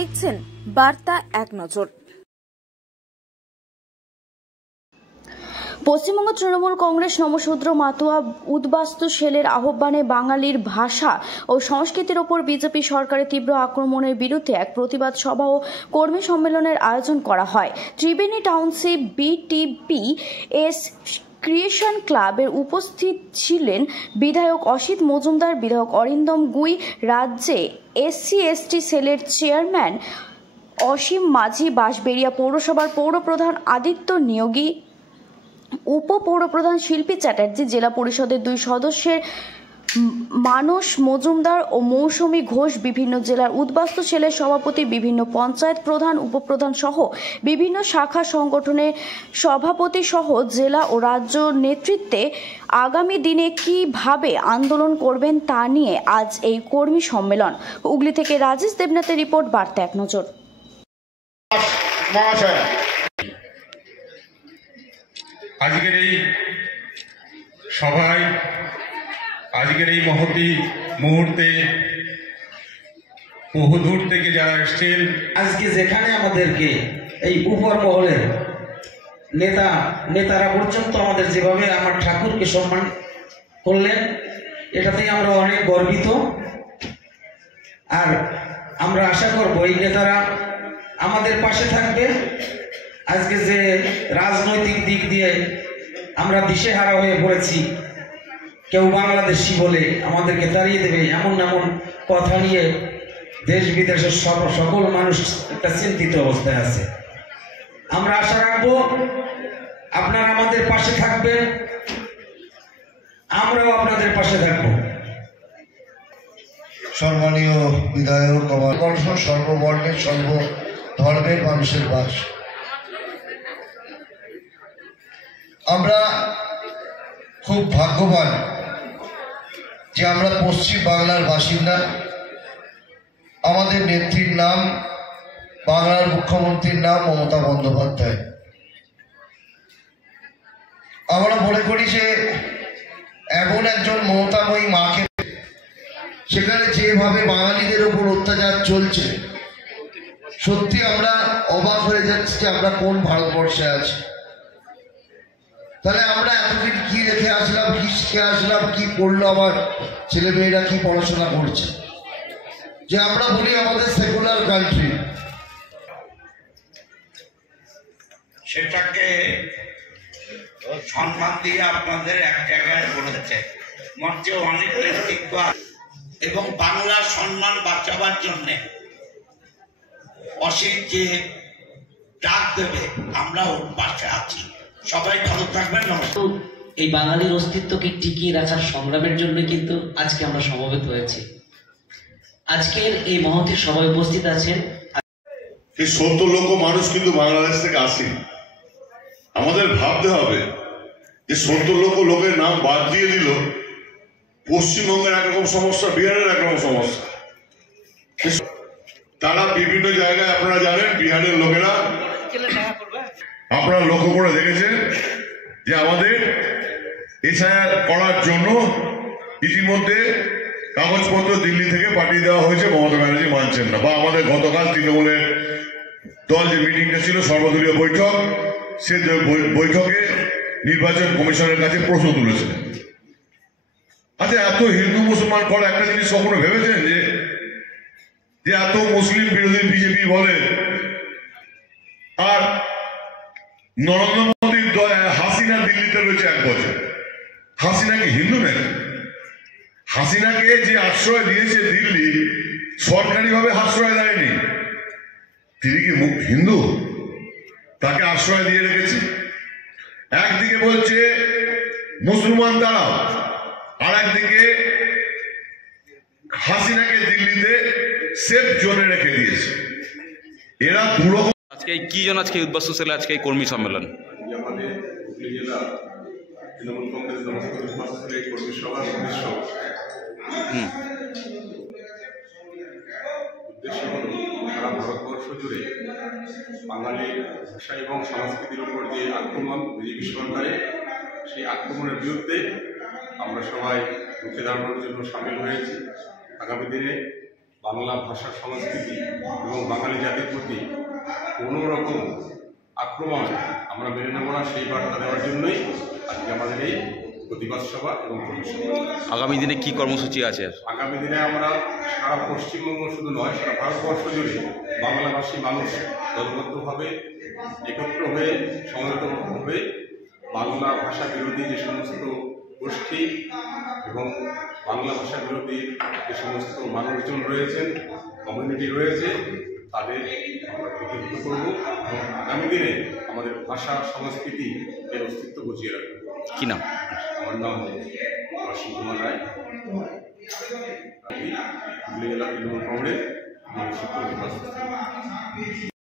দেখছেন বার্তা এক নজর। পশ্চিমবঙ্গ তৃণমূল কংগ্রেস নমশূদ্র মাতুয়া উদ্বাস্তু সেলের আহ্বানে বাঙালির ভাষা ও সংস্কৃতির ওপর বিজেপি সরকারের তীব্র আক্রমণের বিরুদ্ধে এক প্রতিবাদ সভা ও কর্মী সম্মেলনের আয়োজন করা হয়। ত্রিবেণী টাউনশিপ BTPS ক্রিয়েশন ক্লাবের উপস্থিত ছিলেন বিধায়ক অসিত মজুমদার, বিধায়ক অরিন্দম গুই, রাজ্যে SC/ST সেলের চেয়ারম্যান অসীম মাঝি, বাঁশবেড়িয়া পৌরসভার পৌরপ্রধান আদিত্য নিয়োগী, উপপৌরপ্রধান শিল্পী চ্যাটার্জি, জেলা পরিষদের 2 সদস্যের মানস মজুমদার ও মৌসুমী ঘোষ, বিভিন্ন জেলার উদ্বাস্তু সেলের সভাপতি, বিভিন্ন পঞ্চায়েত প্রধান, উপপ্রধান সহ বিভিন্ন শাখা সংগঠনের সভাপতি সহ জেলা ও রাজ্য নেতৃত্বে আগামী দিনে কিভাবে আন্দোলন করবেন তা নিয়ে আজ এই কর্মী সম্মেলন। হুগলি থেকে রাজেশ দেবনাথের রিপোর্ট, বার্তা এক নজর। আজকের এই সভায়, আজকের এই মহতি মুহূর্তে বহুদূর থেকে যারা এসছেন, আজকে যেখানে আমাদেরকে এই উপর মহলের নেতারা পর্যন্ত আমাদের যেভাবে আমার ঠাকুরকে সম্মান করলেন, এটাতে আমরা অনেক গর্বিত। আর আমরা আশা করব এই নেতারা আমাদের পাশে থাকবে। আজকে যে রাজনৈতিক দিক দিয়ে আমরা দিশেহারা হয়ে পড়েছি, কেউ বাংলাদেশি বলে আমাদেরকে তাড়িয়ে দেবে, এমন কথা নিয়ে দেশ বিদেশের সকল মানুষ একটা চিন্তিত অবস্থায় আছে। আমরা আশা রাখবো আপনারা আমাদের পাশে থাকবেন, আমরাও আপনাদের পাশে থাকবো। সম্মানীয় বিধায়ক, সর্ববর্ণের সর্বধর্মের মানুষের বাস। আমরা খুব ভাগ্যবান যে আমরা পশ্চিম বাংলার বাসিন্দা। আমাদের নেত্রীর নাম, বাংলার মুখ্যমন্ত্রীর নাম মমতা বন্দ্যোপাধ্যায়। আমরা মনে করি যে এমন একজন মমতাময়ী মাকে, সেখানে যেভাবে বাঙালিদের উপর অত্যাচার চলছে, সত্যি আমরা অবাক হয়ে যাচ্ছি যে আমরা কোন ভারতবর্ষে আছি। তাহলে আমরা এতদিন কি রেখে আসলাম, কি শিখে আসলাম, কি করলো আমার ছেলে মেয়েরা, কি পড়াশোনা করছে, যে আমরা বলি আমাদের সেকুলার কান্ট্রি। সেটাকে সম্মান দিয়ে আপনাদের এক জায়গায় বলেছে মঞ্চে অনেক নেতৃত্ব, এবং বাংলার সম্মান বাঁচাবার জন্যে অসীম যে ডাক দেবে, আমরা ওর পাশে আছি। সবাই ভালো থাকবেন। এই বাঙালির অস্তিত্বকে টিকিয়ে রাখার সংগ্রামের জন্য কিন্তু আজকে আমরা সমবেত হয়েছি। আজকের এই মহতী সভায় উপস্থিত আছেন 70 লক্ষ মানুষ কিন্তু বাংলাদেশ থেকে আসে। আমাদের ভাবতে হবে যে 70 লক্ষ লোকের নাম বাদ দিয়ে দিল, পশ্চিমবঙ্গের একরকম সমস্যা, বিহারের একরকম সমস্যা। তারা বিভিন্ন জায়গায়, আপনারা জানেন, বিহারের লোকেরা, আপনারা লক্ষ্য করে দেখেছেন যে আমাদের এসআইআর করার জন্য ইতিমধ্যে কাগজপত্র দিল্লি থেকে পাঠিয়ে দেওয়া হয়েছে। মমতা ব্যানার্জি মানছেন না, বা আমাদের গতকাল তৃণমূলের দল যে মিটিংটা ছিল, সর্বদলীয় বৈঠক, সে বৈঠকে নির্বাচন কমিশনের কাছে প্রশ্ন তুলেছিলেন। আচ্ছা, এত হিন্দু মুসলমান পর একটা জিনিস কখনো ভেবেছেন যে এত মুসলিম বিরোধী বিজেপি বলে, আর নরেন্দ্র মোদীর হাসিনা দিল্লিতে রয়েছে 1 বছর। হাসিনা কি হিন্দু নাকি? হাসিনাকে যে আশ্রয় দিয়েছে দিল্লি, সরকারিভাবে আশ্রয় দেয়নি। তিনি কি হিন্দু? তাকে আশ্রয় দিয়ে রেখেছে। একদিকে বলছে মুসলমান তারাও, আর একদিকে হাসিনাকে দিল্লিতে সেফ জোনে রেখে দিয়েছে। এরা দুরকম। আজকে কি জন আজকে উদ্বাস্তু সেলে আজকে এই কর্মী সম্মেলন আমাদের হুগলি জেলা তৃণমূল কংগ্রেস নমস্কার কর্মী সভার উদ্দেশ্য হল সারা ভারতবর্ষ জুড়ে বাঙালির ভাষা এবং সংস্কৃতির উপর যে আক্রমণ বিজেপি সরকারের, সেই আক্রমণের বিরুদ্ধে আমরা সবাই রুখে দাঁড়ানোর জন্য সামিল হয়েছি। আগামী দিনে বাংলা ভাষা সংস্কৃতি এবং বাঙালি জাতির প্রতি কোনো রকম আক্রমণ আমরা মেনে নেব না, সেই বার্তা দেওয়ার জন্যই আজকে আমাদের এই প্রতিবাদ সভা এবং কর্মী সম্মেলন। আগামী দিনে কি কর্মসূচি আছে? আগামী দিনে আমরা সারা পশ্চিমবঙ্গ শুধু নয়, সারা ভারতবর্ষ জুড়ে বাংলাভাষী মানুষ দলবদ্ধভাবে একত্র হয়ে সমবেতভাবে বাংলা ভাষা বিরোধী যে সমস্ত গোষ্ঠী এবং বাংলা ভাষা বিরোধী যে সমস্ত মানুষজন রয়েছেন, কমিউনিটি রয়েছে, তাদের আমরা প্রতিহত করব এবং আগামী দিনে আমাদের ভাষা সংস্কৃতি এর অস্তিত্ব বুঝিয়ে রাখব। কি নাম? আমার নাম অসীম কুমার রায়, হুগলি জেলা তৃণমূল কংগ্রেস।